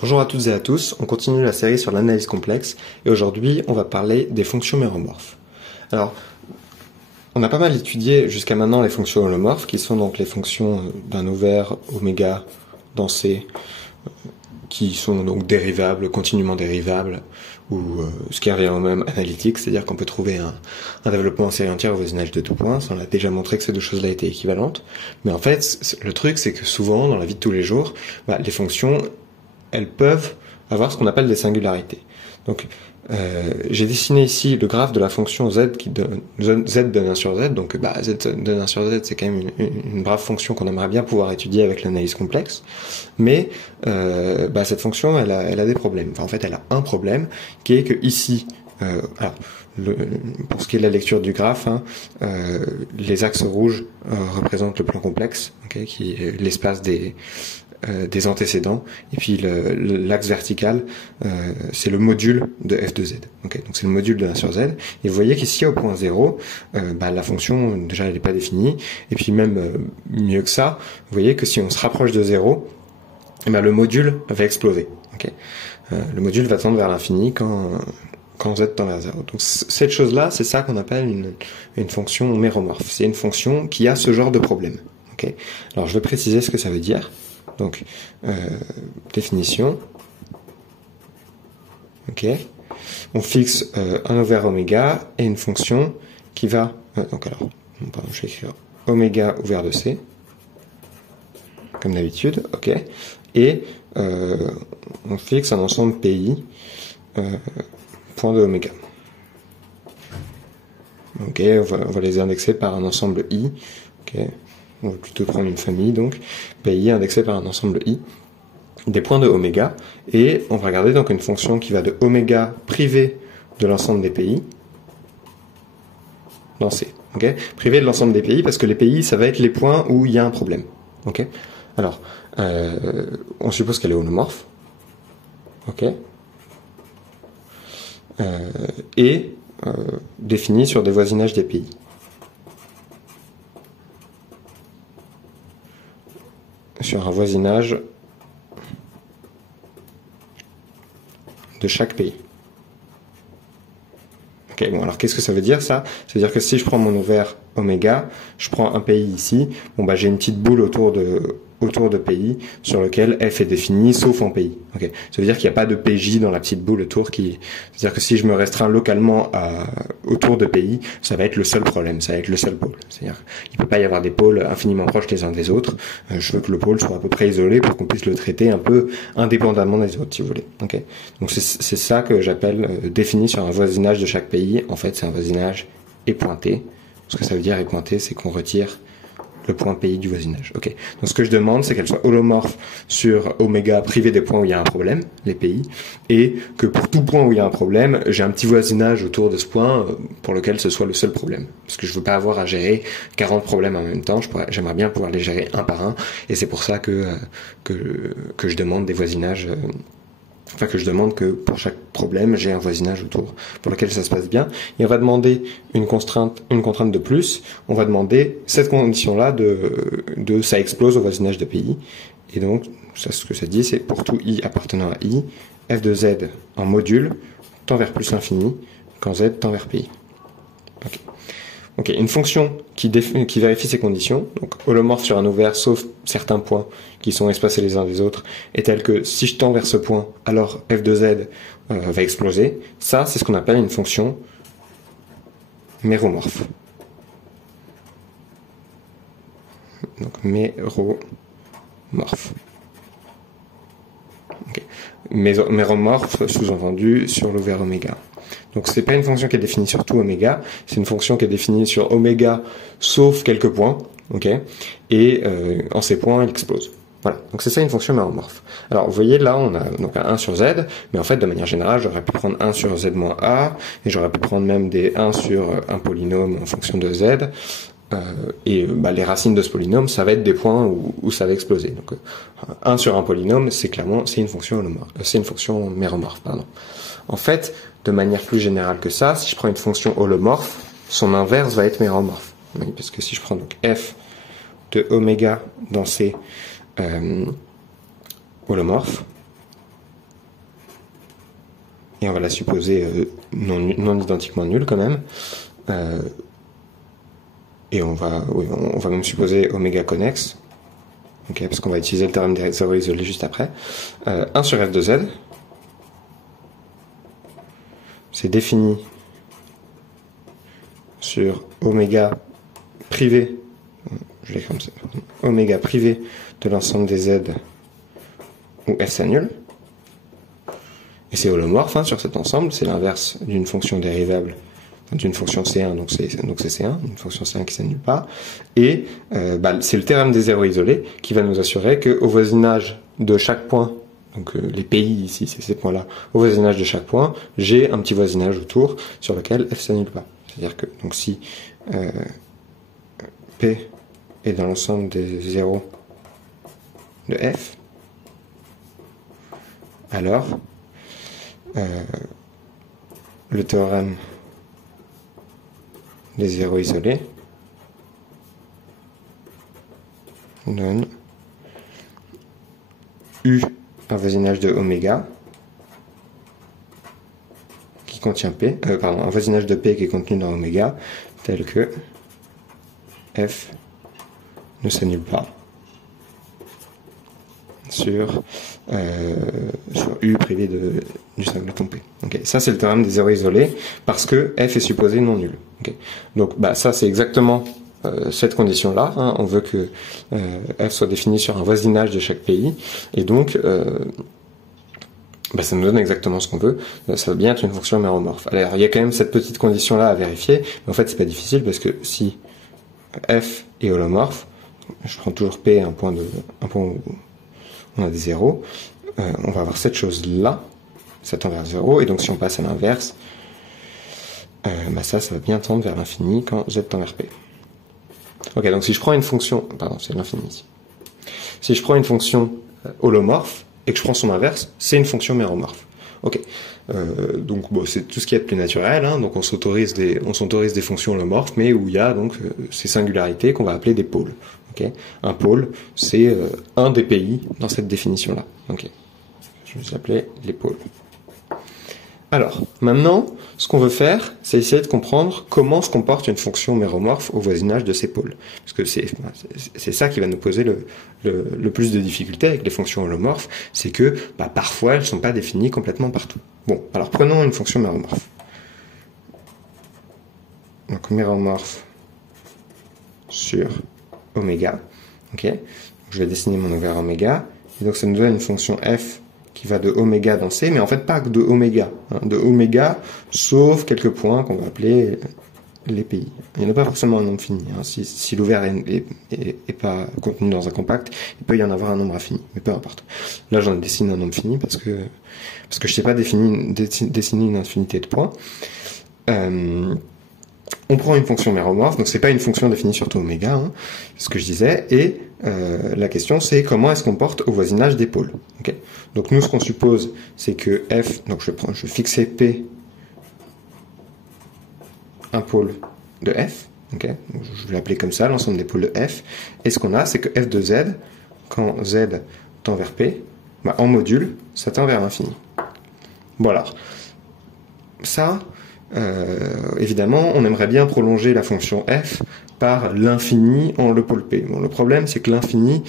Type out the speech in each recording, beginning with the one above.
Bonjour à toutes et à tous, on continue la série sur l'analyse complexe et aujourd'hui on va parler des fonctions méromorphes. Alors, on a pas mal étudié jusqu'à maintenant les fonctions holomorphes qui sont donc les fonctions d'un ouvert oméga dans C qui sont donc dérivables, continuellement dérivables ou ce qui revient au même analytique, c'est-à-dire qu'on peut trouver un développement en série entière au voisinage de tout point. Ça, on a déjà montré que ces deux choses-là étaient équivalentes. Mais en fait, le truc c'est que souvent dans la vie de tous les jours, les fonctions elles peuvent avoir ce qu'on appelle des singularités. Donc, j'ai dessiné ici le graphe de la fonction z qui donne z donne 1 sur z. Donc, z donne 1 sur z, c'est quand même une brave fonction qu'on aimerait bien pouvoir étudier avec l'analyse complexe. Mais cette fonction, elle a des problèmes. Enfin, en fait, elle a un problème qui est que ici, pour ce qui est de la lecture du graphe, les axes rouges représentent le plan complexe, qui est l'espace des antécédents, et puis l'axe vertical c'est le module de f de z. Donc c'est le module de 1 sur z, et vous voyez qu'ici au point 0 la fonction déjà elle n'est pas définie, et puis même mieux que ça, vous voyez que si on se rapproche de 0, le module va exploser. Le module va tendre vers l'infini quand z tend vers 0. Donc cette chose-là, c'est ça qu'on appelle une fonction méromorphe. C'est une fonction qui a ce genre de problème. Alors je vais préciser ce que ça veut dire. Donc, définition. On fixe un ouvert oméga et une fonction qui va... je vais écrire oméga ouvert de C, comme d'habitude. Et on fixe un ensemble PI, point de oméga. On va les indexer par un ensemble I. On va plutôt prendre une famille, donc PI indexé par un ensemble I des points de oméga, et on va regarder donc une fonction qui va de oméga privé de l'ensemble des PI dans C. Privé de l'ensemble des PI parce que les PI ça va être les points où il y a un problème. Alors, on suppose qu'elle est holomorphe. Et définie sur des voisinages des PI. Sur un voisinage de chaque pays. Alors qu'est-ce que ça veut dire ça? Ça veut dire que si je prends mon ouvert oméga, je prends un pays ici, j'ai une petite boule autour de pays sur lequel f est défini sauf en pays. Ça veut dire qu'il n'y a pas de PJ dans la petite boule autour c'est-à-dire que si je me restreins localement autour de pays, ça va être le seul problème, ça va être le seul pôle. C'est-à-dire qu'il ne peut pas y avoir des pôles infiniment proches les uns des autres. Je veux que le pôle soit à peu près isolé pour qu'on puisse le traiter un peu indépendamment des autres, si vous voulez. Donc c'est ça que j'appelle défini sur un voisinage de chaque pays. En fait, c'est un voisinage épointé. Ce que ça veut dire épointé, c'est qu'on retire le point PI du voisinage. Donc ce que je demande, c'est qu'elle soit holomorphe sur oméga privé des points où il y a un problème, les PI, et que pour tout point où il y a un problème, j'ai un petit voisinage autour de ce point pour lequel ce soit le seul problème. Parce que je veux pas avoir à gérer 40 problèmes en même temps, j'aimerais bien pouvoir les gérer un par un, et c'est pour ça que je demande des voisinages... que je demande que pour chaque problème, j'ai un voisinage autour pour lequel ça se passe bien. Et on va demander une contrainte de plus. On va demander cette condition-là de ça explose au voisinage de PI. Et donc, ça, ce que ça dit, c'est pour tout I appartenant à I, f de z en module tend vers plus l'infini quand z tend vers PI. Une fonction qui vérifie ces conditions, donc holomorphe sur un ouvert sauf certains points qui sont espacés les uns des autres, est telle que si je tends vers ce point, alors f de z va exploser. Ça, c'est ce qu'on appelle une fonction méromorphe. Donc méromorphe. Méromorphe, sous-entendu, sur l'ouvert oméga. Donc c'est pas une fonction qui est définie sur tout oméga, c'est une fonction qui est définie sur oméga sauf quelques points, et en ces points elle explose. Voilà, donc c'est ça une fonction méromorphe. Alors vous voyez là on a donc un 1 sur z, mais en fait de manière générale j'aurais pu prendre 1 sur z moins a, et j'aurais pu prendre même des 1 sur un polynôme en fonction de z, les racines de ce polynôme ça va être des points où ça va exploser. Donc 1 sur un polynôme c'est une fonction holomorphe, c'est une fonction méromorphe, pardon. En fait, de manière plus générale que ça, si je prends une fonction holomorphe, son inverse va être méromorphe. Parce que si je prends donc f de oméga dans C holomorphe, et on va la supposer non identiquement nulle quand même. Et on va même supposer oméga connexe, okay, parce qu'on va utiliser le théorème des zéros isolés juste après. 1 sur f de z, c'est défini sur oméga privé, je l'ai comme ça, oméga privé de l'ensemble des z où f c'est nul. Et c'est holomorphe hein, sur cet ensemble, c'est l'inverse d'une fonction dérivable d'une fonction C1, donc c'est C1, une fonction C1 qui s'annule pas. Et c'est le théorème des zéros isolés qui va nous assurer qu'au voisinage de chaque point, donc les pays ici, c'est ces points-là, au voisinage de chaque point, j'ai un petit voisinage autour sur lequel f s'annule pas. C'est-à-dire que donc si P est dans l'ensemble des zéros de f, alors le théorème des zéros isolés donne U un voisinage de oméga qui contient P, un voisinage de P qui est contenu dans oméga tel que F ne s'annule pas sur U privé du singleton P. Okay. Ça, c'est le théorème des zéros isolés, parce que F est supposé non nul. Okay. Donc, ça, c'est exactement cette condition-là. Hein. On veut que F soit défini sur un voisinage de chaque pays, et donc, ça nous donne exactement ce qu'on veut. Ça va bien être une fonction méromorphe. Alors, il y a quand même cette petite condition-là à vérifier, mais en fait, c'est pas difficile, parce que si F est holomorphe, je prends toujours P un point où on a des zéros, on va avoir cette chose-là, ça tend vers 0, et donc si on passe à l'inverse, ça va bien tendre vers l'infini quand z tend vers P. Ok, donc si je prends une fonction, pardon, c'est l'infini ici. Si je prends une fonction holomorphe, et que je prends son inverse, c'est une fonction méromorphe. Ok, donc c'est tout ce qui est plus naturel, hein, donc on s'autorise des fonctions holomorphes, mais où il y a donc ces singularités qu'on va appeler des pôles. Okay. Un pôle, c'est un des pays dans cette définition-là. Okay. Je vais appeler les pôles. Alors, maintenant, ce qu'on veut faire, c'est essayer de comprendre comment se comporte une fonction méromorphe au voisinage de ces pôles. Parce que c'est ça qui va nous poser le plus de difficultés avec les fonctions holomorphes, c'est que parfois elles ne sont pas définies complètement partout. Bon, alors prenons une fonction méromorphe. Donc méromorphe sur oméga. Ok, je vais dessiner mon ouvert oméga. Et donc ça nous donne une fonction f qui va de oméga dans C, mais en fait pas de oméga. Hein, de oméga, sauf quelques points qu'on va appeler les pays. Il n'y en a pas forcément un nombre fini. Hein. Si l'ouvert est pas contenu dans un compact, il peut y en avoir un nombre infini, mais peu importe. Là j'en ai dessiné un nombre fini parce que je ne sais pas dessiner une infinité de points. On prend une fonction méromorphe, donc c'est pas une fonction définie sur tout oméga, hein, c'est ce que je disais, et la question c'est comment elle se comporte au voisinage des pôles. Okay. Donc nous ce qu'on suppose c'est que f, donc je vais fixer P un pôle de f, okay. Donc, je vais l'appeler comme ça, l'ensemble des pôles de f, et ce qu'on a c'est que f de z, quand z tend vers P, en module, ça tend vers l'infini. Bon alors, ça, évidemment, on aimerait bien prolonger la fonction f par l'infini en le pôle P. Bon, le problème, c'est que l'infini,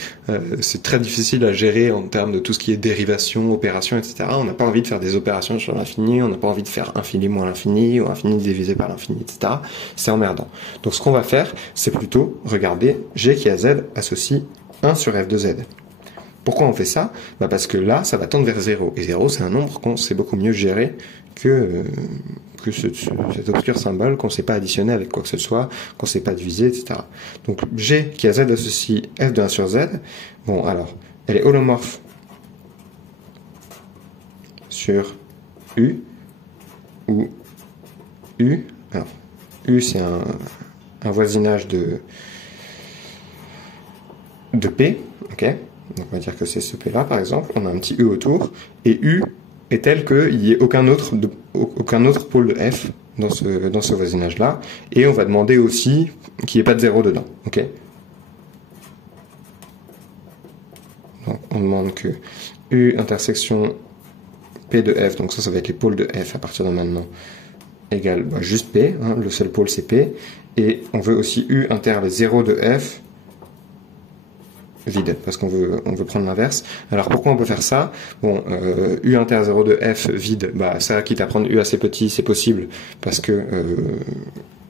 c'est très difficile à gérer en termes de tout ce qui est dérivation, opération, etc. On n'a pas envie de faire des opérations sur l'infini, on n'a pas envie de faire infini moins l'infini, ou infini divisé par l'infini, etc. C'est emmerdant. Donc ce qu'on va faire, c'est plutôt regarder g qui a z associe 1 sur f de z. Pourquoi on fait ça? Parce que là, ça va tendre vers 0. Et 0, c'est un nombre qu'on sait beaucoup mieux gérer que cet obscur symbole qu'on ne sait pas additionner avec quoi que ce soit, qu'on ne sait pas diviser, etc. Donc G qui a Z associe f de 1 sur Z, bon alors, elle est holomorphe sur U, où U, alors U c'est un voisinage de P, ok? Donc on va dire que c'est ce P là par exemple, on a un petit E autour, et U est tel qu'il n'y ait aucun autre pôle de f dans ce voisinage-là, et on va demander aussi qu'il n'y ait pas de 0 dedans. Ok. Donc on demande que U intersection P de F, donc ça va être les pôles de F à partir de maintenant, égale juste P, hein, le seul pôle c'est P, et on veut aussi U inter les 0 de F vide, parce qu'on veut prendre l'inverse. Alors pourquoi on peut faire ça? Bon, U inter 0 de F vide, ça, quitte à prendre U assez petit, c'est possible, parce que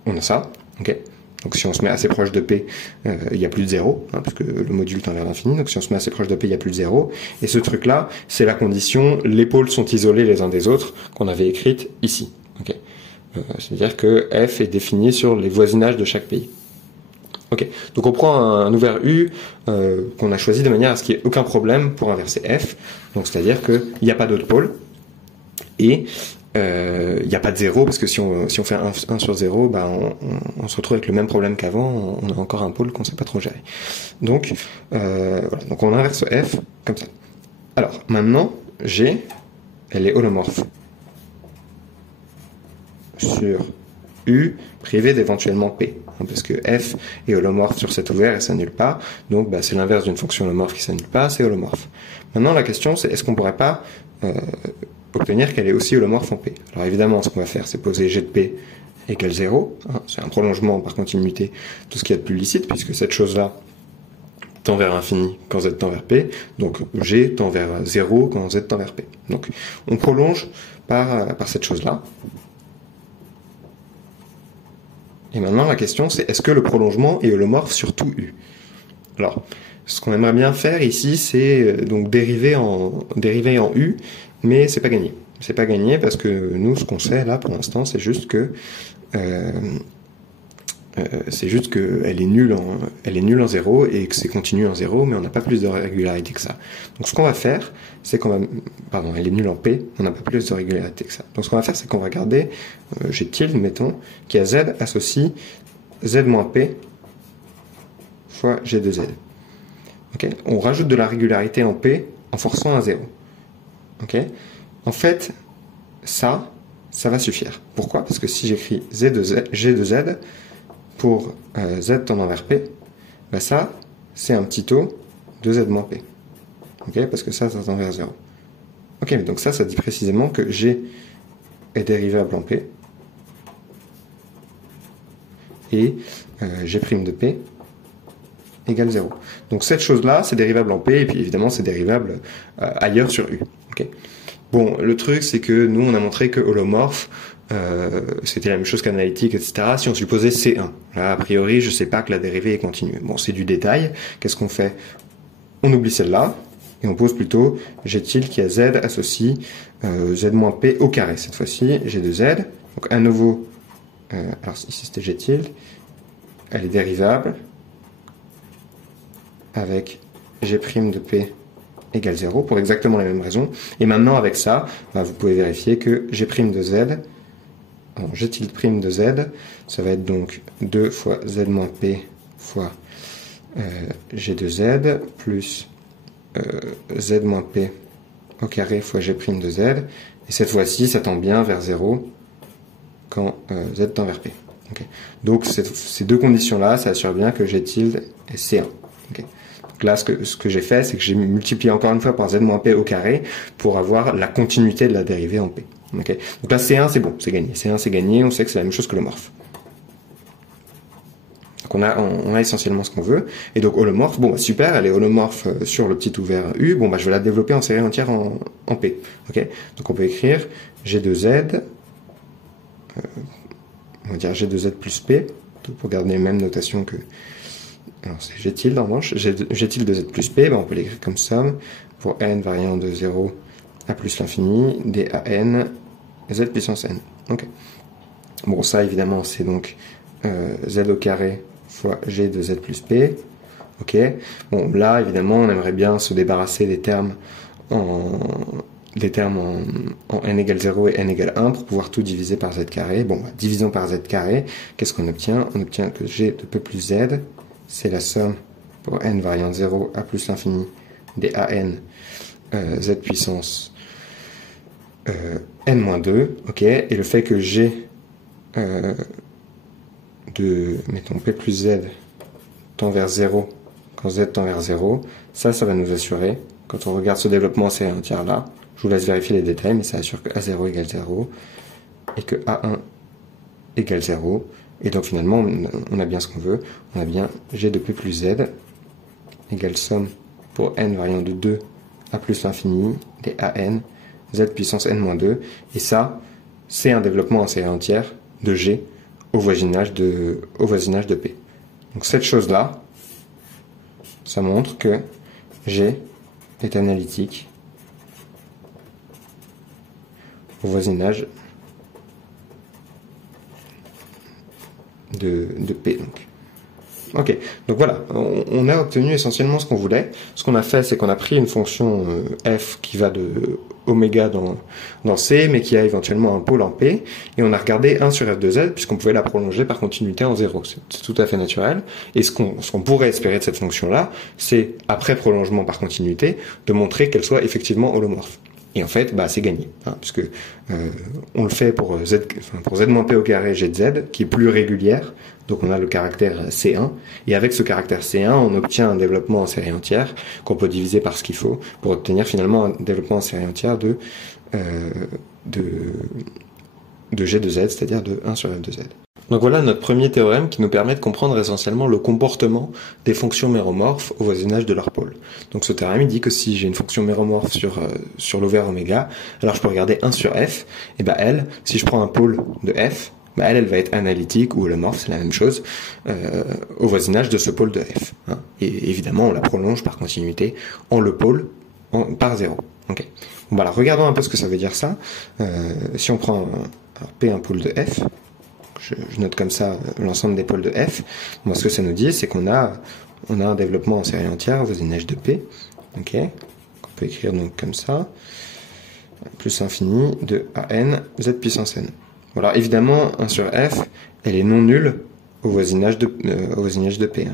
on a ça, ok. Donc si on se met assez proche de P, il n'y a plus de 0, hein, parce que le module tend vers l'infini, donc si on se met assez proche de P, il n'y a plus de 0. Et ce truc-là, c'est la condition, les pôles sont isolés les uns des autres, qu'on avait écrite ici. Okay. C'est-à-dire que F est défini sur les voisinages de chaque pays. Ok, donc on prend un ouvert U qu'on a choisi de manière à ce qu'il n'y ait aucun problème pour inverser F, donc c'est-à-dire qu'il n'y a pas d'autre pôle, et il n'y a pas de 0, parce que si on fait 1 sur 0, on se retrouve avec le même problème qu'avant, on a encore un pôle qu'on ne sait pas trop gérer. Donc, voilà, donc on inverse F comme ça. Alors, maintenant, G, elle est holomorphe sur U privé d'éventuellement P, hein, parce que F est holomorphe sur cet ouvert et s'annule pas, donc c'est l'inverse d'une fonction holomorphe qui s'annule pas, c'est holomorphe. Maintenant, la question, c'est est-ce qu'on pourrait pas obtenir qu'elle est aussi holomorphe en P. Alors évidemment, ce qu'on va faire, c'est poser G de P égale 0. Hein, c'est un prolongement par continuité, tout ce qui est de plus licite, puisque cette chose-là tend vers l'infini quand Z tend vers P, donc G tend vers 0 quand Z tend vers P. Donc on prolonge par cette chose-là. Et maintenant, la question, c'est est-ce que le prolongement est holomorphe sur tout U? Alors, ce qu'on aimerait bien faire ici, c'est donc dériver en U, mais c'est pas gagné. C'est pas gagné parce que nous, ce qu'on sait là pour l'instant, c'est juste que elle est nulle en 0 et que c'est continu en 0, mais on n'a pas plus de régularité que ça. Donc ce qu'on va faire, c'est qu'on va... Pardon, elle est nulle en P, on n'a pas plus de régularité que ça. Donc ce qu'on va faire, c'est qu'on va regarder, G tilde, mettons, qui a Z associe Z moins P fois G de Z. Okay. On rajoute de la régularité en P en forçant un 0. Okay. En fait, ça va suffire. Pourquoi? Parce que si j'écris G de Z pour Z tendant vers P, ça, c'est un petit taux de Z moins P. Okay. Parce que ça tend vers 0. Ok, mais donc ça dit précisément que G est dérivable en P et G' de P égale 0. Donc cette chose-là, c'est dérivable en P, et puis évidemment, c'est dérivable ailleurs sur U. Okay. Bon, le truc, c'est que nous, on a montré que holomorphe, c'était la même chose qu'analytique, etc. Si on supposait C1. Là, a priori, je sais pas que la dérivée est continue. Bon, c'est du détail. Qu'est-ce qu'on fait? On oublie celle-là, et on pose plutôt G tilde qui a Z associe Z moins P au carré. Cette fois-ci, G de Z. Donc, à nouveau, alors ici c'était G tilde, elle est dérivable avec G' de P égale 0 pour exactement la même raison. Et maintenant, avec ça, vous pouvez vérifier que G' de Z, alors G tilde prime de Z, ça va être donc 2 fois Z moins P fois G de Z plus Z moins P au carré fois G' de Z. Et cette fois-ci, ça tend bien vers 0 quand Z tend vers P. Okay. Donc ces deux conditions-là, ça assure bien que G tilde est C1. Okay. Donc là, ce que j'ai fait, c'est que j'ai multiplié encore une fois par Z moins P au carré pour avoir la continuité de la dérivée en P. Okay. Donc là, C1, c'est bon, c'est gagné. C1, c'est gagné, on sait que c'est la même chose que l'holomorphe. Donc on a essentiellement ce qu'on veut. Et donc holomorphe, bon, super, elle est holomorphe sur le petit ouvert U. Bon, je vais la développer en série entière en P. Okay. Donc on peut écrire G de Z, on va dire G de Z plus P, pour garder les mêmes notations que... Alors c'est G tilde en revanche, G tilde de Z plus P, on peut l'écrire comme somme pour n variant de 0 à plus l'infini, DAN, Z puissance n. Okay. Bon, ça évidemment c'est donc Z au carré fois G de Z plus P. Ok. Bon, là évidemment on aimerait bien se débarrasser des termes en n égale 0 et n égale 1 pour pouvoir tout diviser par z carré. Bon, divisons par z carré, qu'est-ce qu'on obtient? On obtient que G de P plus Z, c'est la somme pour n variant de 0 à plus l'infini des AN Z puissance n-2, ok, et le fait que G de, mettons, P plus Z tend vers 0 quand Z tend vers 0, ça va nous assurer, quand on regarde ce développement en série entière là, Je vous laisse vérifier les détails, mais ça assure que A0 égale 0 et que A1 égale 0. Et donc finalement, on a bien ce qu'on veut. On a bien G de P plus Z égale somme pour n variant de 2 à plus l'infini des AN, Z puissance n-2. Et ça, c'est un développement en série entière de G au voisinage de P. Donc cette chose-là, ça montre que G est analytique au voisinage de P. Ok, donc voilà, on a obtenu essentiellement ce qu'on voulait. Ce qu'on a fait, c'est qu'on a pris une fonction f qui va de oméga dans C, mais qui a éventuellement un pôle en P, et on a regardé 1 sur f de z, puisqu'on pouvait la prolonger par continuité en 0. C'est tout à fait naturel. Et ce qu'on pourrait espérer de cette fonction-là, c'est, après prolongement par continuité, de montrer qu'elle soit effectivement holomorphe. Et en fait, c'est gagné, puisque on le fait pour z moins p au carré g de z, qui est plus régulière, donc on a le caractère C1, et avec ce caractère C1, on obtient un développement en série entière, qu'on peut diviser par ce qu'il faut, pour obtenir finalement un développement en série entière de g de z, c'est-à-dire de 1 sur f de z. Donc voilà notre premier théorème qui nous permet de comprendre essentiellement le comportement des fonctions méromorphes au voisinage de leur pôle. Donc ce théorème il dit que si j'ai une fonction méromorphe sur l'ovaire oméga, alors je peux regarder 1 sur f, et elle, si je prends un pôle de f, elle va être analytique ou holomorphe, c'est la même chose, au voisinage de ce pôle de f. Et évidemment on la prolonge par continuité en le pôle par 0. Okay. Bon, voilà, regardons un peu ce que ça veut dire ça. Si on prend P un pôle de f, je note comme ça l'ensemble des pôles de f. Bon, ce que ça nous dit, c'est qu'on a un développement en série entière au voisinage de P. Okay. On peut écrire donc comme ça, plus l'infini de AN Z puissance n. Voilà, évidemment, 1 sur f, elle est non nulle au voisinage de P.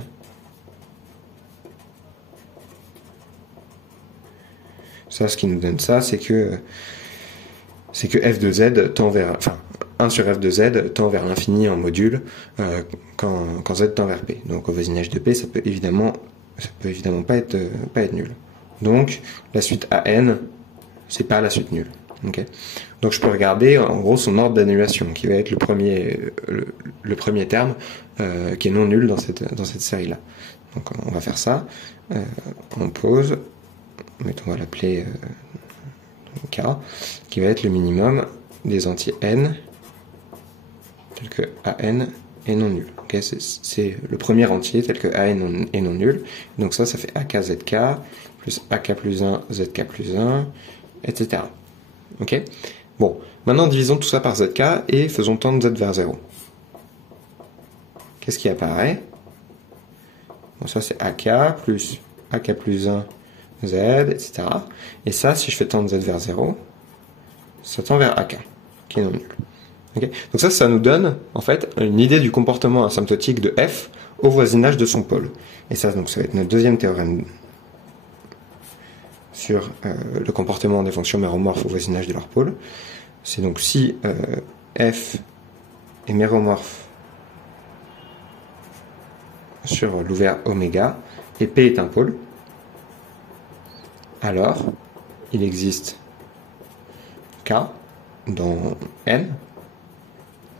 Ça, ce qui nous donne ça, c'est que f de z tend vers... Enfin, 1 sur f de z tend vers l'infini en module quand z tend vers p. Donc au voisinage de p, ça peut évidemment pas être nul. Donc la suite an, c'est pas la suite nulle. Okay. Donc je peux regarder en gros son ordre d'annulation, qui va être le premier terme qui est non nul dans cette série-là. Donc on va faire ça. On pose, on va l'appeler K, qui va être le minimum des entiers n tel que AN est non nul. Okay, c'est le premier entier tel que AN est non nul. Donc ça fait AKZK plus AK plus 1, ZK plus 1, etc. Ok. Bon, maintenant divisons tout ça par ZK et faisons tendre Z vers 0. Qu'est-ce qui apparaît? Bon, ça c'est AK plus 1, Z, etc. Et ça, si je fais tendre Z vers 0, ça tend vers AK, qui est non nul. Okay. Donc ça nous donne en fait une idée du comportement asymptotique de f au voisinage de son pôle. Et ça, donc, ça va être notre deuxième théorème sur le comportement des fonctions méromorphes au voisinage de leur pôle. C'est donc si f est méromorphe sur l'ouvert oméga et p est un pôle, alors il existe k dans n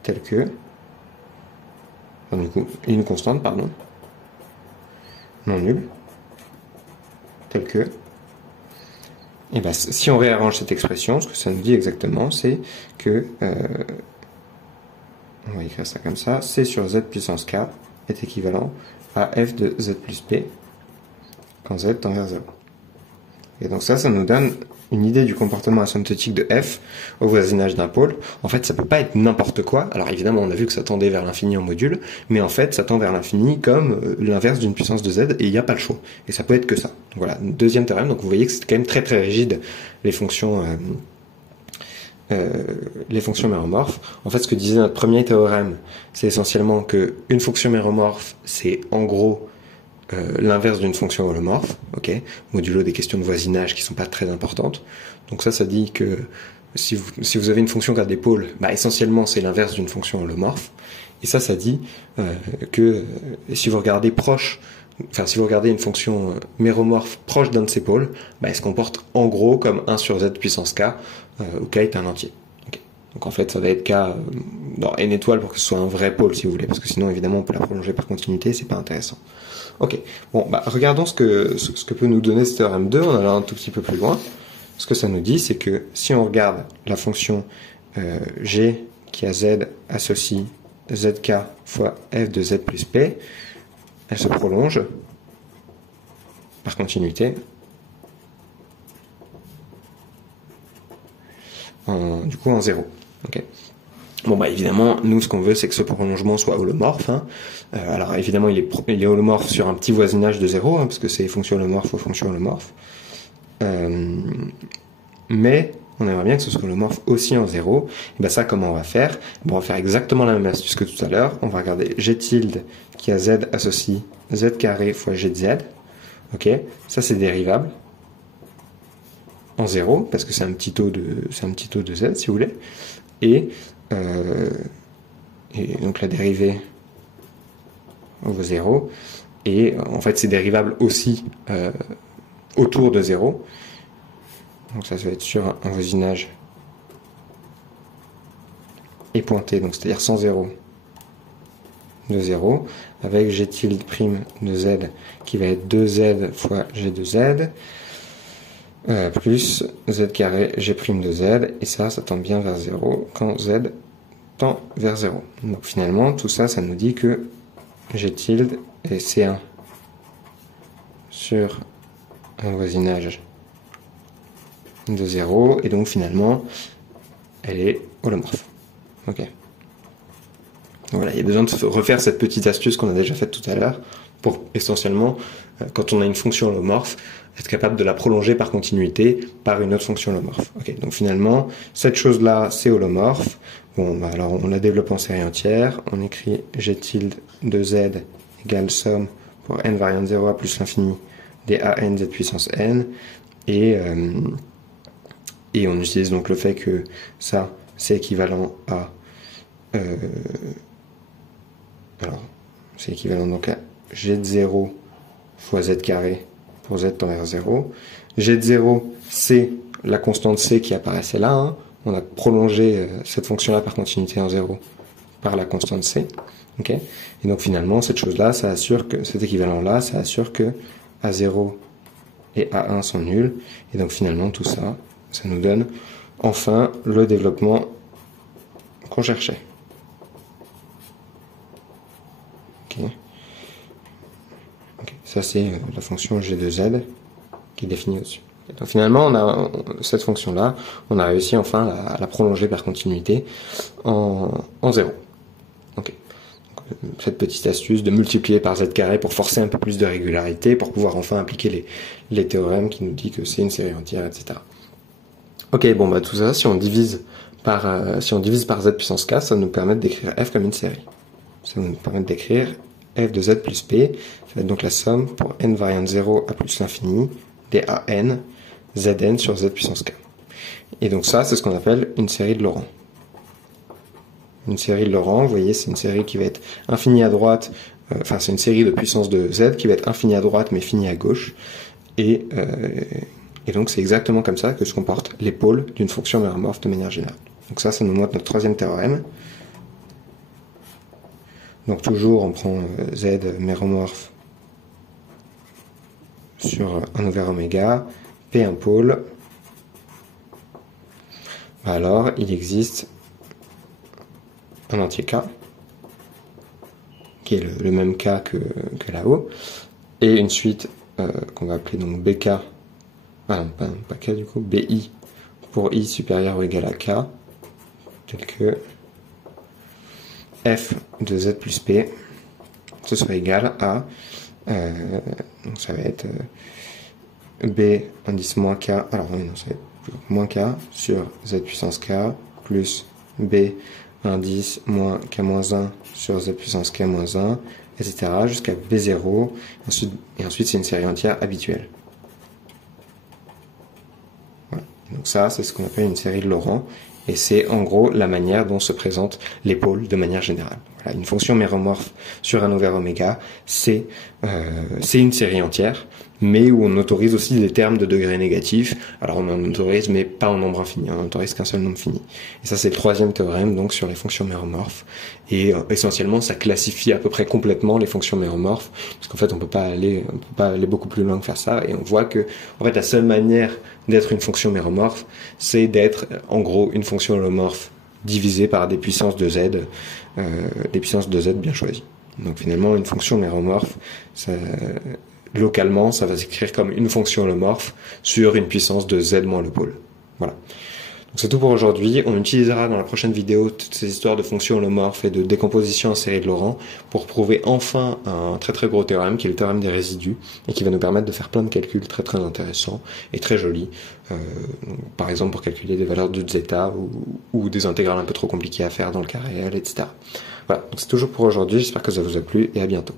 tel que, enfin, du coup, une constante, pardon, non nulle, tel que, et si on réarrange cette expression, ce que ça nous dit exactement, c'est que, on va écrire ça comme ça, C sur Z puissance K est équivalent à F de Z plus P quand Z tend vers 0. Et donc ça nous donne une idée du comportement asymptotique de f au voisinage d'un pôle. En fait, ça peut pas être n'importe quoi. Alors évidemment, on a vu que ça tendait vers l'infini en module, mais en fait, ça tend vers l'infini comme l'inverse d'une puissance de z, et il n'y a pas le choix. Et ça peut être que ça. Donc voilà, deuxième théorème. Donc vous voyez que c'est quand même très très rigide, les fonctions méromorphes. En fait, ce que disait notre premier théorème, c'est essentiellement que une fonction méromorphe, c'est en gros l'inverse d'une fonction holomorphe, ok, modulo des questions de voisinage qui sont pas très importantes. Donc ça dit que si vous avez une fonction qui a des pôles, essentiellement c'est l'inverse d'une fonction holomorphe. Et ça dit que si vous regardez proche enfin si vous regardez une fonction méromorphe proche d'un de ces pôles, bah, elle se comporte en gros comme 1 sur z puissance k, où k est un entier. Okay. Donc en fait ça va être k dans n étoiles pour que ce soit un vrai pôle si vous voulez, parce que sinon évidemment on peut la prolonger par continuité, c'est pas intéressant. Ok, bon bah regardons ce que peut nous donner ce théorème 2 en allant un tout petit peu plus loin. Ce que ça nous dit, c'est que si on regarde la fonction g qui a z associe zk fois f de z plus p, elle se prolonge par continuité du coup en 0. Okay. Bon bah évidemment, nous ce qu'on veut c'est que ce prolongement soit holomorphe. Hein. Alors évidemment il est holomorphe sur un petit voisinage de 0, hein, parce que c'est fonction holomorphe aux fonctions holomorphes. Mais on aimerait bien que ce soit holomorphe aussi en 0. Et ben ça, comment on va faire? Bon, on va faire exactement la même astuce que tout à l'heure. On va regarder g tilde qui a z associe z carré fois g de z. Ok, ça c'est dérivable en 0 parce que c'est un petit taux de z si vous voulez. Et donc la dérivée vaut 0. Et en fait c'est dérivable aussi autour de 0. Donc ça va être sur un voisinage et pointé, donc c'est-à-dire sans 0 de 0, avec g tilde prime de z qui va être 2z fois g de z, plus z carré g prime de z, et ça tend bien vers 0 quand z tend vers 0. Donc finalement, tout ça, ça nous dit que g tilde est C1 sur un voisinage de 0, et donc finalement, elle est holomorphe. Ok. Donc voilà, il y a besoin de refaire cette petite astuce qu'on a déjà faite tout à l'heure, pour essentiellement, quand on a une fonction holomorphe, être capable de la prolonger par continuité par une autre fonction holomorphe. Ok. Donc finalement, cette chose-là, c'est holomorphe. Bon, bah alors on la développe en série entière, on écrit g tilde de z égale somme pour n variant de 0 à plus l'infini des a n z puissance n, et on utilise donc le fait que ça, c'est équivalent à alors, c'est équivalent donc à g de 0 fois z carré pour z tend vers 0. G de 0, c'est la constante c qui apparaissait là. Hein. On a prolongé cette fonction-là par continuité en 0 par la constante c. Okay. Et donc finalement, cette chose-là, ça assure que cet équivalent-là, ça assure que A0 et A1 sont nuls. Et donc finalement, tout ça, ça nous donne enfin le développement qu'on cherchait. Okay. Okay. Ça, c'est la fonction g de z qui est définie au-dessus. Donc finalement, on a cette fonction-là, on a réussi enfin à la prolonger par continuité en 0. Okay. Cette petite astuce de multiplier par z carré pour forcer un peu plus de régularité, pour pouvoir enfin appliquer les théorèmes qui nous disent que c'est une série entière, etc. Ok, bon bah tout ça, si on divise par z puissance k, ça nous permet d'écrire f comme une série. Ça nous permet d'écrire f de z plus p, ça va être donc la somme pour n variant de 0 à plus l'infini des a n zn sur z puissance k. Et donc ça, c'est ce qu'on appelle une série de Laurent. Une série de Laurent, vous voyez, c'est une série qui va être infinie à droite, enfin c'est une série de puissance de z qui va être infinie à droite mais finie à gauche, et donc c'est exactement comme ça que se comportent les pôles d'une fonction méromorphe de manière générale. Donc ça nous montre notre troisième théorème. Donc toujours on prend z méromorphe sur 1 over oméga, p un pôle, alors il existe un entier k, qui est le même k que là-haut, et une suite qu'on va appeler donc bk, pas k du coup, bi pour i supérieur ou égal à k, tel que f de z plus p, ce sera égal à, donc ça va être b indice moins k, alors oui, non, ça va être moins k sur z puissance k, plus b indice moins k-1 sur z puissance k-1, etc. jusqu'à b0, et ensuite c'est une série entière habituelle. Voilà. Donc ça, c'est ce qu'on appelle une série de Laurent, et c'est en gros la manière dont se présentent les pôles de manière générale. Voilà, une fonction méromorphe sur un ouvert oméga, c'est une série entière, mais où on autorise aussi des termes de degré négatif. Alors on en autorise, mais pas en nombre infini, on n'autorise qu'un seul nombre fini. Et ça, c'est le troisième théorème, donc sur les fonctions méromorphes. Et essentiellement, ça classifie à peu près complètement les fonctions méromorphes, parce qu'en fait, on peut pas aller beaucoup plus loin que faire ça. Et on voit que, en fait, la seule manière d'être une fonction méromorphe, c'est d'être, en gros, une fonction holomorphe divisée par des puissances de z bien choisies. Donc finalement, une fonction méromorphe, localement, ça va s'écrire comme une fonction holomorphe sur une puissance de z moins le pôle. Voilà. Donc c'est tout pour aujourd'hui. On utilisera dans la prochaine vidéo toutes ces histoires de fonctions holomorphes et de décomposition en série de Laurent pour prouver enfin un très très gros théorème qui est le théorème des résidus et qui va nous permettre de faire plein de calculs très très intéressants et très jolis. Par exemple pour calculer des valeurs de zeta ou des intégrales un peu trop compliquées à faire dans le cas réel, etc. Voilà, donc c'est toujours pour aujourd'hui. J'espère que ça vous a plu et à bientôt.